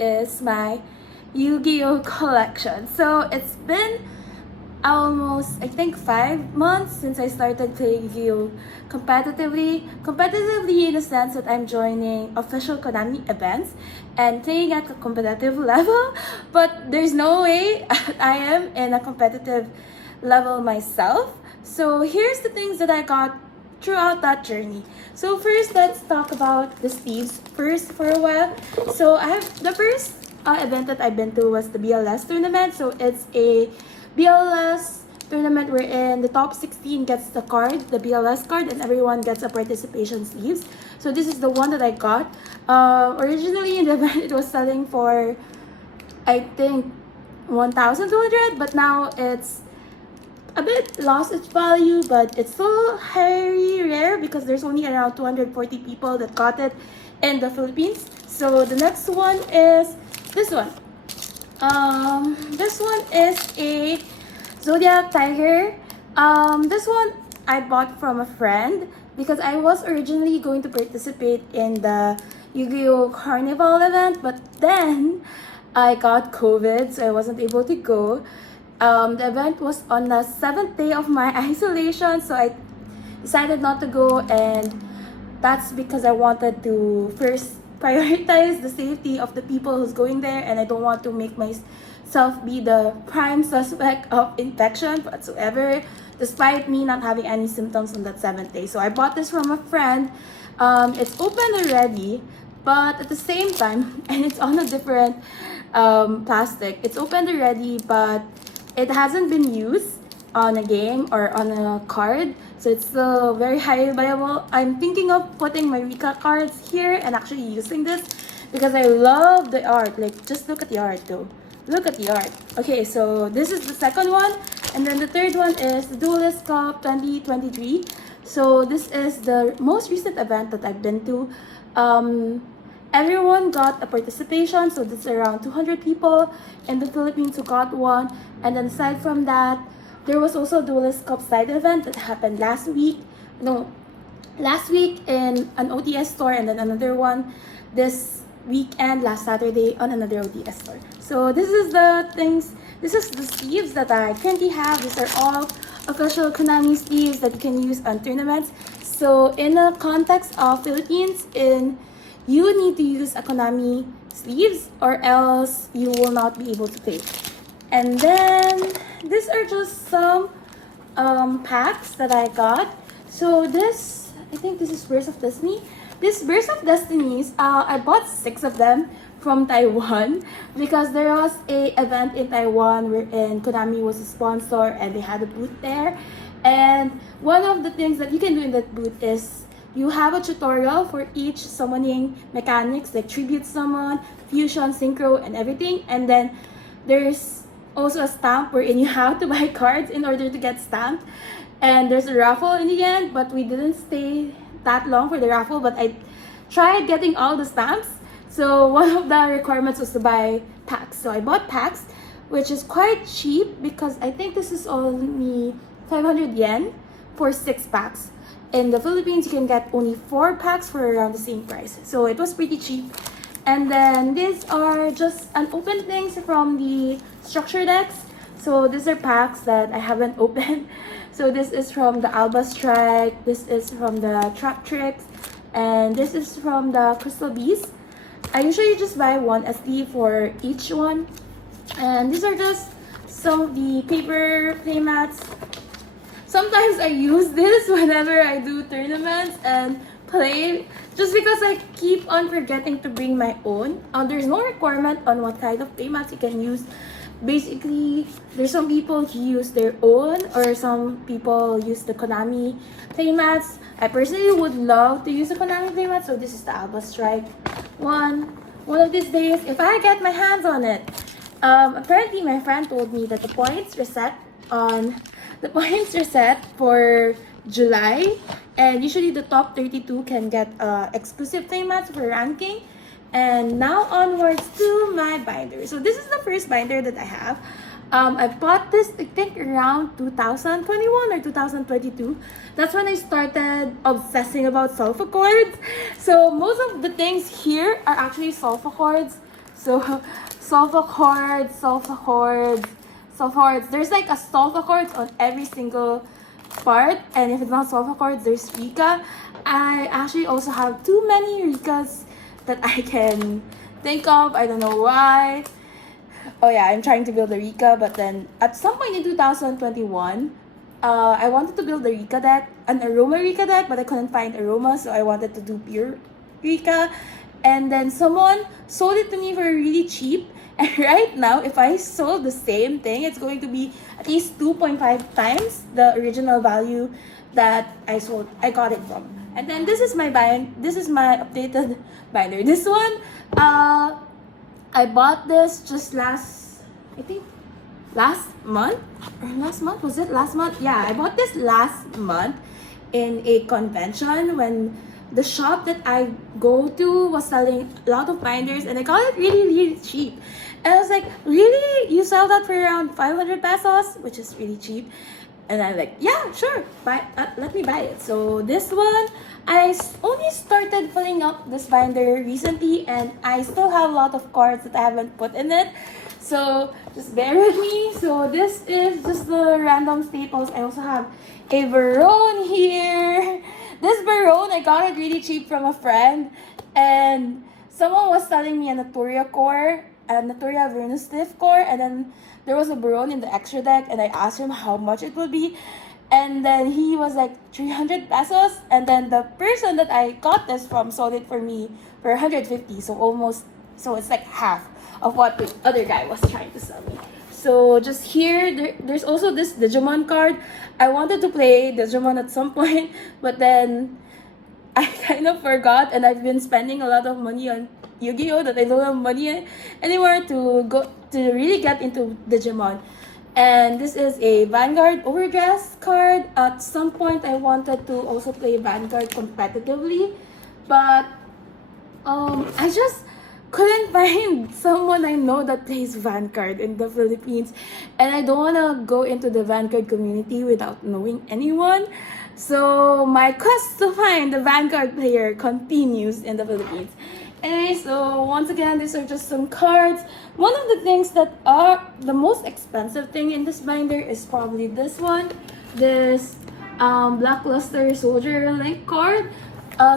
is my Yu-Gi-Oh collection. So it's been almost, I think, 5 months since I started playing Yu-Gi-Oh competitively. Competitively in the sense that I'm joining official Konami events and playing at a competitive level. But there's no way I am in a competitive level myself. So here's the things that I got throughout that journey. So first, let's talk about the Thieves first for a while. So I have the first event that I've been to was the BLS tournament. So it's a BLS tournament wherein the top 16 gets the card, the BLS card, and everyone gets a participation sleeves. So this is the one that I got. Originally in the event, it was selling for, I think, 1,200, but now it's a bit lost its value, but it's still very rare because there's only around 240 people that got it in the Philippines. So the next one is this one. This one is a Zodiac Tiger. This one I bought from a friend because I was originally going to participate in the Yu-Gi-Oh Carnival event, but then I got COVID, so I wasn't able to go. The event was on the 7th day of my isolation, so I decided not to go, and that's because I wanted to first prioritize the safety of the people who's going there, and I don't want to make myself be the prime suspect of infection whatsoever, despite me not having any symptoms on that 7th day. So I bought this from a friend. It's open already, but at the same time, and it's on a different plastic. It's opened already, but it hasn't been used on a game or on a card, so it's still very highly viable. I'm thinking of putting my Rika cards here and actually using this because I love the art. Like, just look at the art though. Look at the art. Okay, so this is the second one, and then the third one is the Duelist Cup 2023. So this is the most recent event that I've been to. Everyone got a participation, so that's around 200 people in the Philippines who got one. And then aside from that, there was also a Duelist Cup side event that happened last week in an OTS store, and then another one this weekend, last Saturday, on another OTS store. So this is the sleeves that I currently have. These are all official Konami sleeves that you can use on tournaments. So in the context of Philippines, you need to use a Konami sleeves or else you will not be able to play. And then these are just some packs that I got. So this, I think this is Burst of Destiny. This Burst of Destinies, I bought 6 of them from Taiwan because there was a event in Taiwan wherein Konami was a sponsor and they had a booth there. And one of the things that you can do in that booth is you have a tutorial for each summoning mechanics, like tribute summon, fusion, synchro, and everything. And then there's also a stamp wherein you have to buy cards in order to get stamped. And there's a raffle in the end, but we didn't stay that long for the raffle, but I tried getting all the stamps. So one of the requirements was to buy packs. So I bought packs, which is quite cheap because I think this is only 500 yen for 6 packs. In the Philippines, you can get only 4 packs for around the same price. So it was pretty cheap. And then these are just unopened things from the structure decks. So these are packs that I haven't opened. So this is from the Alba Strike, this is from the Trap Tricks, and this is from the Crystal Beast. I usually just buy one SD for each one. And these are just some of the paper playmats. Sometimes I use this whenever I do tournaments and play, just because I keep on forgetting to bring my own. There's no requirement on what kind of playmats you can use. Basically, there's some people who use their own, or some people use the Konami playmats. I personally would love to use a Konami playmat, so this is the Alba Strike one. One of these days, if I get my hands on it. Apparently, my friend told me that the points reset for July, and usually the top 32 can get exclusive playmats for ranking. And now onwards to my binder. So this is the first binder that I have. I bought this, I think, around 2021 or 2022. That's when I started obsessing about sulfa chords. So most of the things here are actually sulfa chords. So, sulfa chords, sulfa chords, sulfa chords. There's like a sulfa chords on every single part, and if it's not sulfa chords, there's Rika. I actually also have too many Rikas that I can think of. I don't know why. Oh yeah, I'm trying to build a Rika, but then at some point in 2021, I wanted to build a Rika deck, an Aroma Rika deck, but I couldn't find Aroma, so I wanted to do pure Rika. And then someone sold it to me for really cheap. And right now, if I sold the same thing, it's going to be at least 2.5 times the original value that I got it from. And then this is my updated binder. This one, I bought this just last month. Was it last month? Yeah, I bought this last month in a convention when the shop that I go to was selling a lot of binders, and I got it really, really cheap. And I was like, really? You sell that for around 500 pesos? Which is really cheap. And I'm like, yeah, sure, let me buy it. So this one, I only started filling up this binder recently, and I still have a lot of cards that I haven't put in it. So just bear with me. So this is just the random staples. I also have a Verone here. This Verone, I got it really cheap from a friend, and someone was selling me a Naturia core, a Naturia Vernuslift core, and then there was a Verone in the extra deck, and I asked him how much it would be, and then he was like 300 pesos, and then the person that I got this from sold it for me for 150, so it's like half of what the other guy was trying to sell me. So just here, there's also this Digimon card. I wanted to play Digimon at some point, but then I kind of forgot, and I've been spending a lot of money on Yu-Gi-Oh that I don't have money anymore to really get into Digimon. And this is a Vanguard Overdress card. At some point, I wanted to also play Vanguard competitively, but I just couldn't find someone I know that plays Vanguard in the Philippines, and I don't want to go into the Vanguard community without knowing anyone. So my quest to find the Vanguard player continues in the Philippines. Anyway, so once again, these are just some cards. One of the things that are the most expensive thing in this binder is probably this one, this Blackluster Soldier Link card.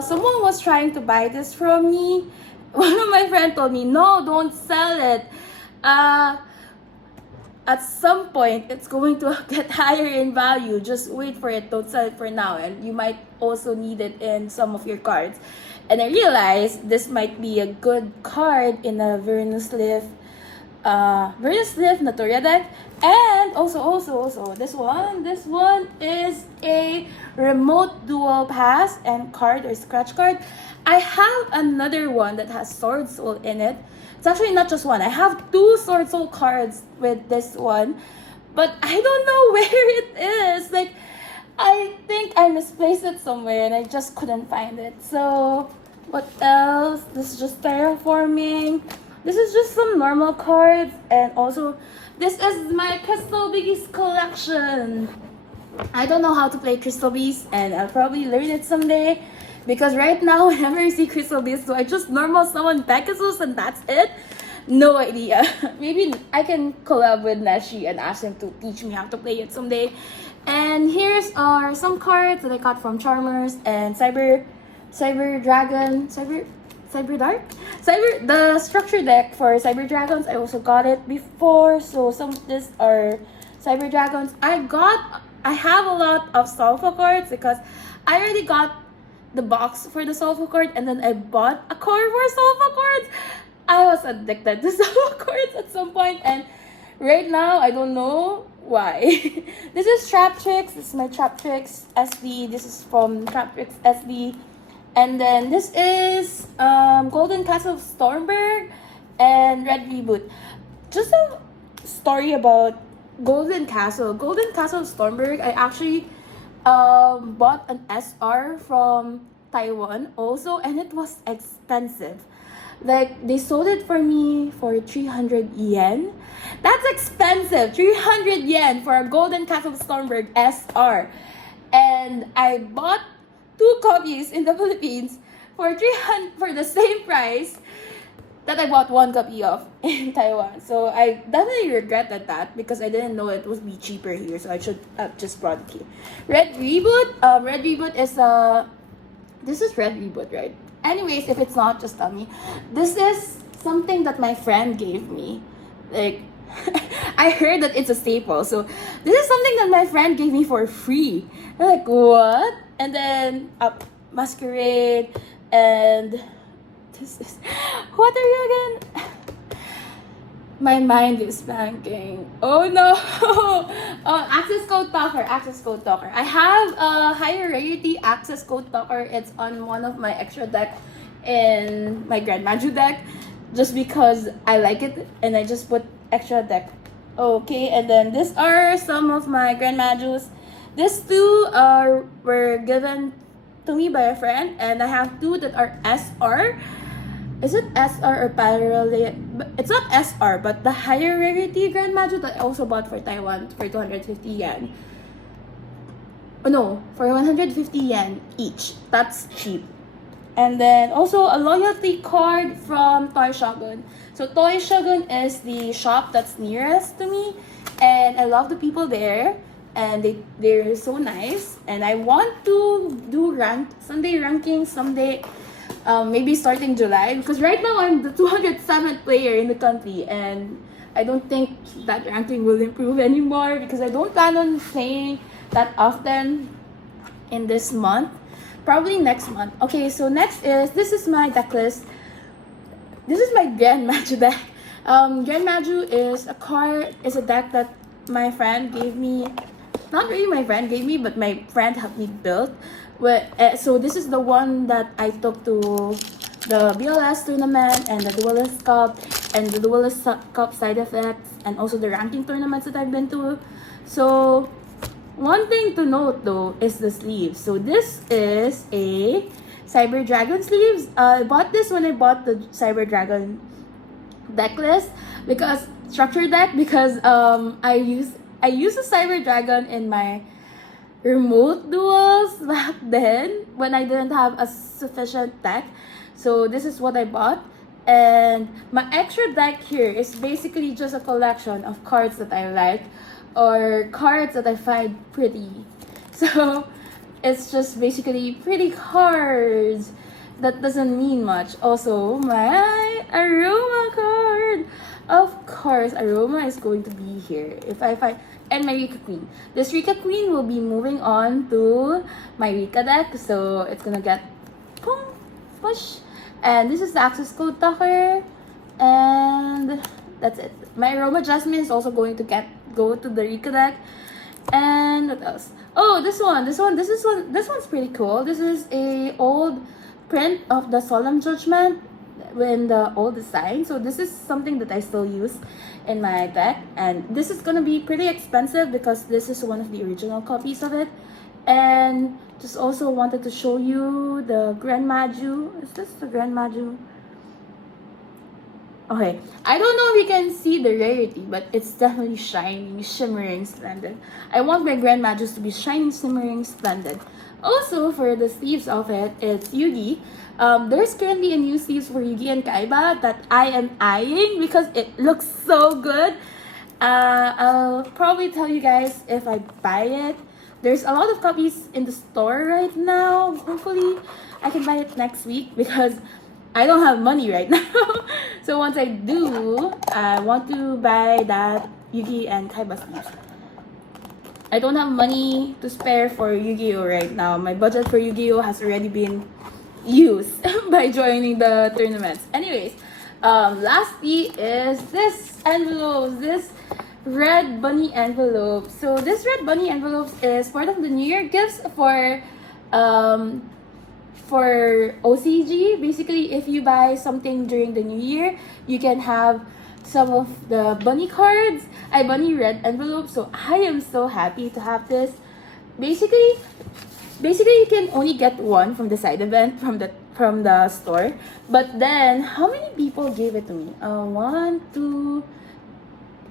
Someone was trying to buy this from me. One of my friends told me, no, don't sell it. At some point, it's going to get higher in value. Just wait for it. Don't sell it for now. And you might also need it in some of your cards. And I realized this might be a good card in a Vernuslift Naturia deck. And also this one is a remote dual pass and card or scratch card. I have another one that has Sword Soul in it. It's actually not just one. I have 2 Sword Soul cards with this one, but I don't know where it is. Like, I think I misplaced it somewhere and I just couldn't find it. So, what else? This is just terraforming. This is just some normal cards, and also this is my Crystal Biggies collection. I don't know how to play Crystal Beast, and I'll probably learn it someday. Because right now, whenever I see Crystal Beast, do I just normal summon Pegasus and that's it? No idea. Maybe I can collab with Neshi and ask him to teach me how to play it someday. And here's are some cards that I got from Charmers and the structure deck for Cyber Dragons. I also got it before, so some of these are Cyber Dragons. I have a lot of Solfa cards because I already got the box for the Solfa card, and then I bought a core for Solfa cards. I was addicted to Solfa cards at some point, and right now I don't know why. This is Trap Tricks. This is my Trap Tricks SD. This is from Trap Tricks SD. And then this is Golden Castle of Stormberg and Red Reboot. Just a story about Golden Castle. Golden Castle of Stormberg, I actually bought an SR from Taiwan also, and it was expensive. Like, they sold it for me for 300 yen. That's expensive! 300 yen for a Golden Castle of Stormberg SR. And I bought 2 copies in the Philippines for the same price. that I bought one copy of in Taiwan. So I definitely regretted that because I didn't know it would be cheaper here. So I should have just brought it here. Red Reboot. Red Reboot is this is Red Reboot, right? Anyways, if it's not, just tell me. This is something that my friend gave me. Like, I heard that it's a staple. So this is something that my friend gave me for free. I'm like, what? And then Masquerade and this is what are you again? My mind is blanking. Oh no! Oh, Access Code Talker. Access Code Talker. I have a higher rarity Access Code Talker. It's on one of my extra deck in my Grand Maju deck, just because I like it and I just put extra deck. Okay, and then these are some of my Grand Majus. These two were given to me by a friend, and I have two that are SR. Is it SR or parallel? It's not SR, but the higher rarity Grand Maju that I also bought for Taiwan for 250 yen. Oh no, for 150 yen each. That's cheap. And then also a loyalty card from Toy Shogun. So Toy Shogun is the shop that's nearest to me, and I love the people there, and they're so nice. And I want to do Sunday rankings someday. Maybe starting July, because right now I'm the 207th player in the country, and I don't think that ranking will improve anymore because I don't plan on playing that often in this month. Probably next month. Okay, so next this is my deck list. This is my Grand Maju deck. Grand Maju is a deck that my friend gave me. Not really my friend gave me, but my friend helped me build. So this is the one that I took to the BLS tournament and the Duelist Cup and the Duelist Cup side effects and also the ranking tournaments that I've been to. So one thing to note though is the sleeves. So this is a Cyber Dragon sleeves. I bought this when I bought the Cyber Dragon deck list because structure deck because I use a Cyber Dragon in my remote duels back then when I didn't have a sufficient deck. So this is what I bought. And my extra deck here is basically just a collection of cards that I like or cards that I find pretty. So it's just basically pretty cards. That doesn't mean much. Also, my Aroma card. Of course, Aroma is going to be here. If I find... And my Rika Queen. This Rika Queen will be moving on to my Rika deck. So it's gonna get... Boom! Push! And this is the Access Code Talker. And that's it. My Aroma Jasmine is also going to go to the Rika deck. And what else? Oh, this one's pretty cool. This is a old print of the Solemn Judgment in the old design. So this is something that I still use in my deck, and this is gonna be pretty expensive because this is one of the original copies of it. And just also wanted to show you the Grand Maju. Is this the Grand Maju? Okay, I don't know if you can see the rarity, but it's definitely shining, shimmering, splendid. I want my Grand Majus to be shining, shimmering, splendid. Also, for the sleeves of it, it's Yugi. There's currently a new sleeves for Yugi and Kaiba that I am eyeing because it looks so good. I'll probably tell you guys if I buy it. There's a lot of copies in the store right now. Hopefully, I can buy it next week because I don't have money right now. So once I do, I want to buy that Yugi and Kaiba sleeves. I don't have money to spare for Yu-Gi-Oh right now. My budget for Yu-Gi-Oh has already been used by joining the tournaments. Anyways, lastly is this envelope, this red bunny envelope. So this red bunny envelope is part of the New Year gifts for OCG. Basically, if you buy something during the New Year, you can have some of the bunny cards. Bunny red envelope. So I am so happy to have this. Basically you can only get one from the side event from the store. But then how many people gave it to me? 1, 2,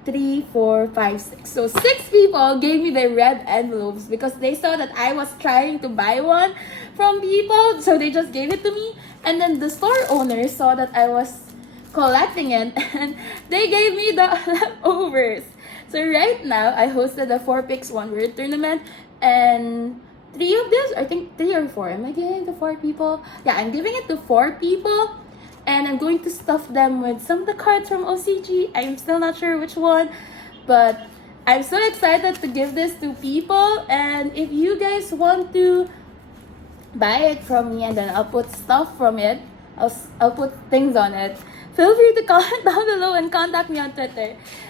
3, 4, 5, 6. So 6 people gave me the red envelopes because they saw that I was trying to buy one from people. So they just gave it to me. And then the store owner saw that I was collecting it, and they gave me the leftovers. So right now, I hosted a 4 picks 1 word tournament, and 3 of this, I think 3 or 4. Am I giving the 4 people? Yeah, I'm giving it to 4 people, and I'm going to stuff them with some of the cards from OCG. I'm still not sure which one, but I'm so excited to give this to people. And if you guys want to buy it from me, and then I'll put stuff from it, I'll put things on it, feel free to comment down below and contact me on Twitter.